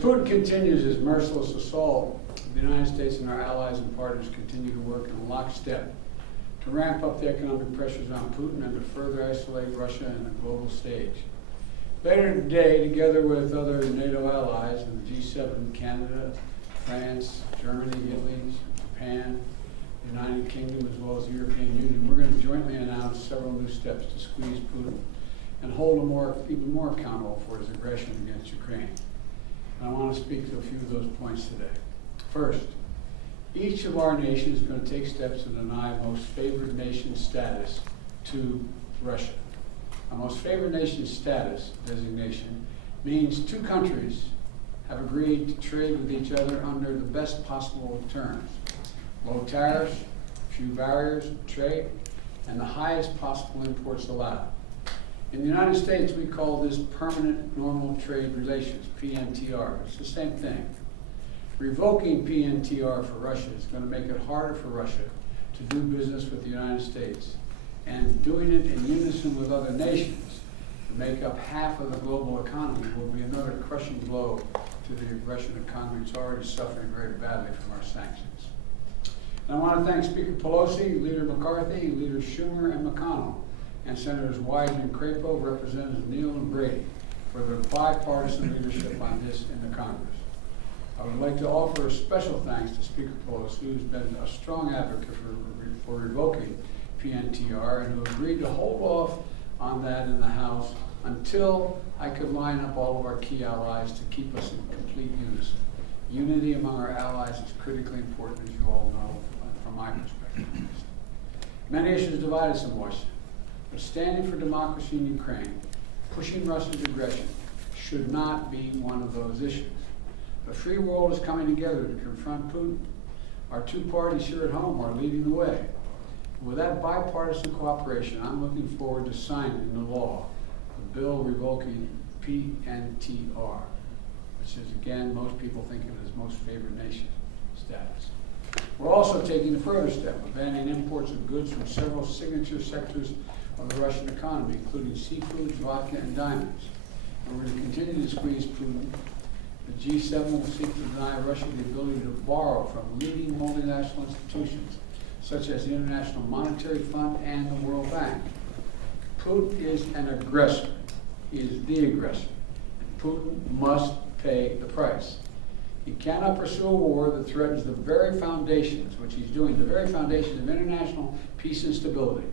Putin continues his merciless assault, the United States and our allies and partners continue to work in lockstep to ramp up the economic pressures on Putin and to further isolate Russia in the global stage. Later today, together with other NATO allies and the G7, Canada, France, Germany, Italy, Japan, the United Kingdom, as well as the European Union, we're going to jointly announce several new steps to squeeze Putin and hold him even more accountable for his aggression against Ukraine. And I want to speak to a few of those points today. First, each of our nations is going to take steps to deny most favored nation status to Russia. A most favored nation status designation means two countries have agreed to trade with each other under the best possible terms. Low tariffs, few barriers of trade, and the highest possible imports allowed. In the United States, we call this permanent normal trade relations, PNTR. It's the same thing. Revoking PNTR for Russia is going to make it harder for Russia to do business with the United States. And doing it in unison with other nations to make up half of the global economy will be another crushing blow to the Russian economy. It's already suffering very badly from our sanctions. And I want to thank Speaker Pelosi, Leader McCarthy, Leaders Schumer and McConnell, and Senators Wyden and Crapo, Representatives Neal and Brady for their bipartisan leadership on this in the Congress. I would like to offer a special thanks to Speaker Pelosi, who's been a strong advocate for revoking PNTR and who agreed to hold off on that in the House until I could line up all of our key allies to keep us in complete unison. Unity among our allies is critically important, as you all know, from my perspective. Many issues divide us in Washington, but standing for democracy in Ukraine, pushing Russia's aggression, should not be one of those issues. The free world is coming together to confront Putin. Our two parties here at home are leading the way. With that bipartisan cooperation, I'm looking forward to signing into law the bill revoking PNTR, which is, again, most people think of it as most favored nation status. We're also taking a further step of banning imports of goods from several signature sectors of the Russian economy, including seafood, vodka, and diamonds. And we're going to continue to squeeze Putin. The G7 will seek to deny Russia the ability to borrow from leading multinational institutions, such as the International Monetary Fund and the World Bank. Putin is an aggressor. He is the aggressor. And Putin must pay the price. He cannot pursue a war that threatens the very foundations, which he's doing, the very foundations of international peace and stability,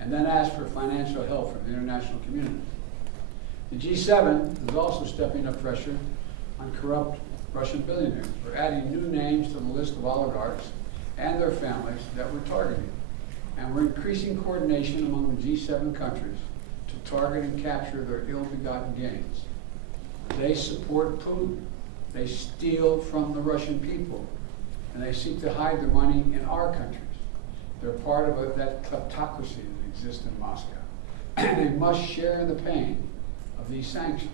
and then ask for financial help from the international community. The G7 is also stepping up pressure on corrupt Russian billionaires. We're adding new names to the list of oligarchs and their families that we're targeting. And we're increasing coordination among the G7 countries to target and capture their ill-begotten gains. They support Putin. They steal from the Russian people. And they seek to hide their money in our countries. They're part of that kleptocracy that exists in Moscow. And they must share in the pain of these sanctions.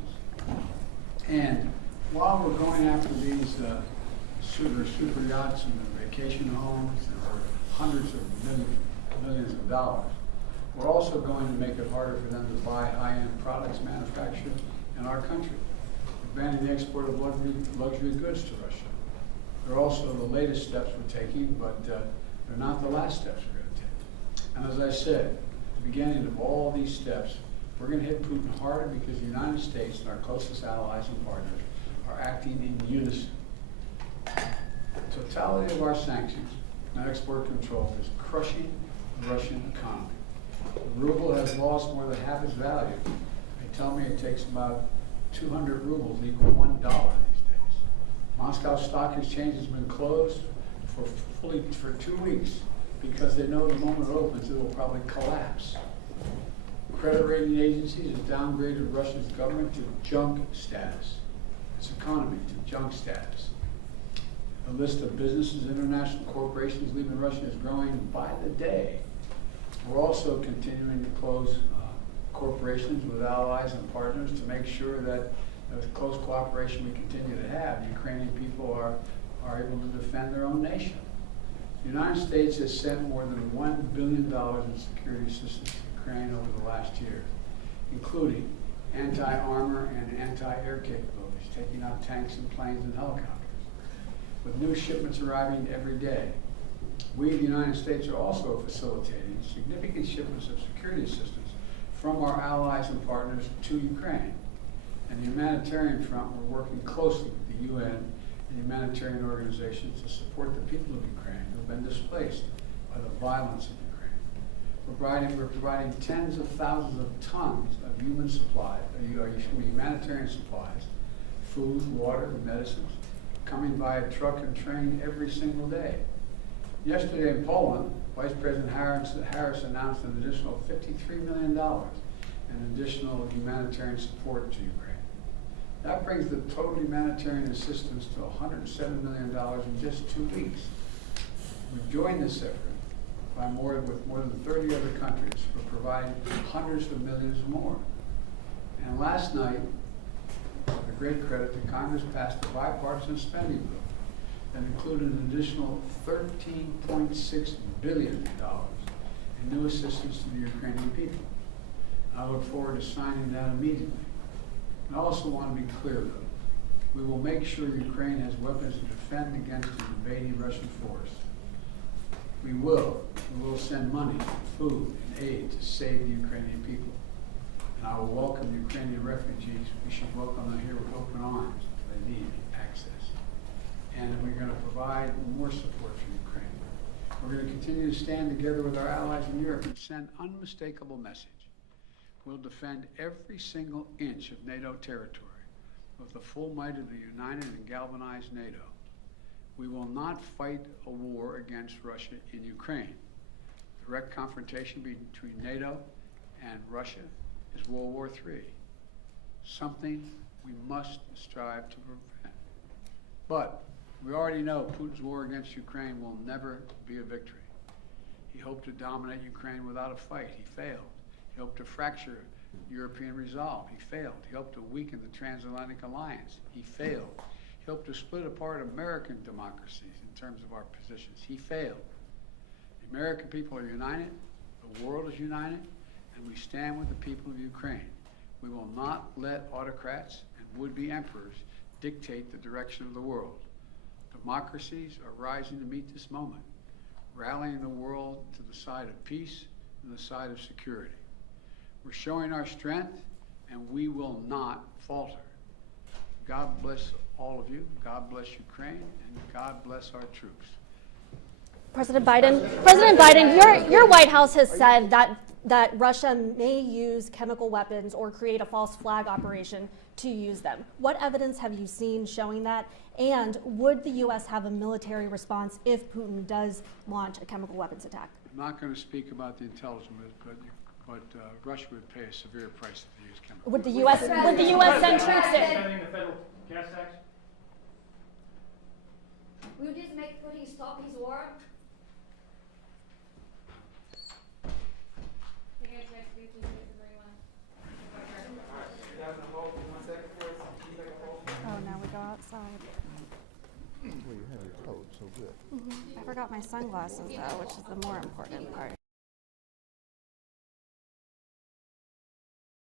And while we're going after these super yachts and vacation homes for hundreds of millions of dollars, we're also going to make it harder for them to buy high-end products manufactured in our country. We're banning the export of luxury goods to Russia. They're also the latest steps we're taking, but they're not the last steps we're going to take. And as I said, at the beginning of all these steps, we're going to hit Putin harder because the United States and our closest allies and partners are acting in unison. The totality of our sanctions and export control is crushing the Russian economy. The ruble has lost more than half its value. They tell me it takes about 200 rubles equal $1 these days. Moscow Stock Exchange has been closed for 2 weeks because they know the moment it opens it will probably collapse. Credit rating agencies have downgraded Russia's government to junk status. Its economy to junk status. The list of businesses, international corporations leaving Russia is growing by the day. We're also continuing to close corporations with allies and partners to make sure that the close cooperation we continue to have, the Ukrainian people are able to defend their own nation. The United States has sent more than $1 billion in security assistance to Ukraine over the last year, including anti-armor and anti-air capabilities, taking out tanks and planes and helicopters. With new shipments arriving every day, we, the United States, are also facilitating significant shipments of security assistance from our allies and partners to Ukraine. And the humanitarian front, we're working closely with the UN and humanitarian organizations to support the people of Ukraine who have been displaced by the violence of Ukraine. We're providing tens of thousands of tons of humanitarian supplies, food, water, and medicines, coming via truck and train every single day. Yesterday in Poland, Vice President Harris announced an additional $53 million in additional humanitarian support to Ukraine. That brings the total humanitarian assistance to $107 million in just 2 weeks. We've joined this effort with more than 30 other countries. We're providing hundreds of millions more. And last night, with a great credit to Congress, passed a bipartisan spending bill that included an additional $13.6 billion in new assistance to the Ukrainian people. I look forward to signing that immediately. I also want to be clear, though. We will make sure Ukraine has weapons to defend against an invading Russian force. We will send money, food, and aid to save the Ukrainian people. And I will welcome Ukrainian refugees. We should welcome them here with open arms. They need access. And we're going to provide more support for Ukraine. We're going to continue to stand together with our allies in Europe and send unmistakable message. We'll defend every single inch of NATO territory with the full might of the united and galvanized NATO. We will not fight a war against Russia in Ukraine. Direct confrontation between NATO and Russia is World War III, something we must strive to prevent. But we already know Putin's war against Ukraine will never be a victory. He hoped to dominate Ukraine without a fight. He failed. He hoped to fracture European resolve. He failed. He hoped to weaken the transatlantic alliance. He failed. He hoped to split apart American democracies in terms of our positions. He failed. The American people are united, the world is united, and we stand with the people of Ukraine. We will not let autocrats and would-be emperors dictate the direction of the world. Democracies are rising to meet this moment, rallying the world to the side of peace and the side of security. We're showing our strength, and we will not falter. God bless all of you. God bless Ukraine, and God bless our troops. President Biden, your White House has said that Russia may use chemical weapons or create a false flag operation to use them. What evidence have you seen showing that? And would the U.S. have a military response if Putin does launch a chemical weapons attack? I'm not going to speak about the intelligence, but Russia would pay a severe price if they use chemical weapons. Would the U.S. send troops in? Defending the federal gas tax? Will this make Putin stop his war? Oh, now we go outside. Well, you have your coat, so good. I forgot my sunglasses, though, which is the more important part.